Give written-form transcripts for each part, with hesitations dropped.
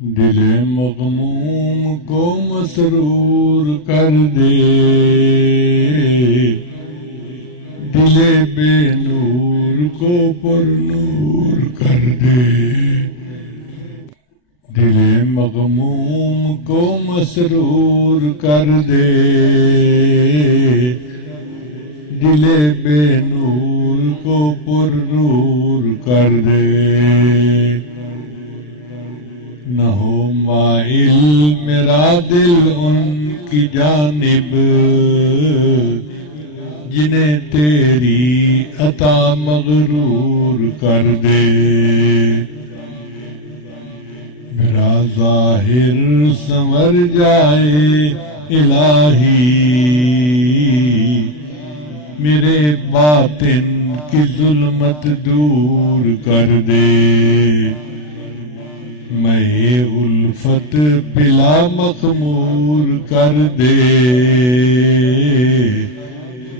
دل مغموم کو مسرور کر دے، دل بے نور کو پر نور کر دے، دل مغموم کو مسرور کر دے، دل بے نور کو پر نور کر دے۔ نہ ہو مائل میرا دل ان کی جانب جنہیں تیری عطا مغرور کر دے، میرا ظاہر سنور جائے الہی، میرے باطن کی ظلمت دور کر دے، میں الفت پلا مخمور کر دے،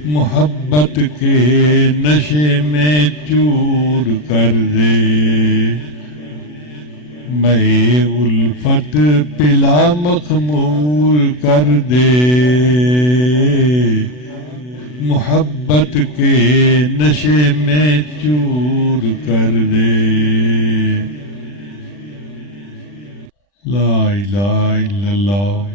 محبت کے نشے میں چور کر دے، میں الفت پلا مخمور کر دے، محبت کے نشے میں چور کر دے۔ لا الہ الا اللہ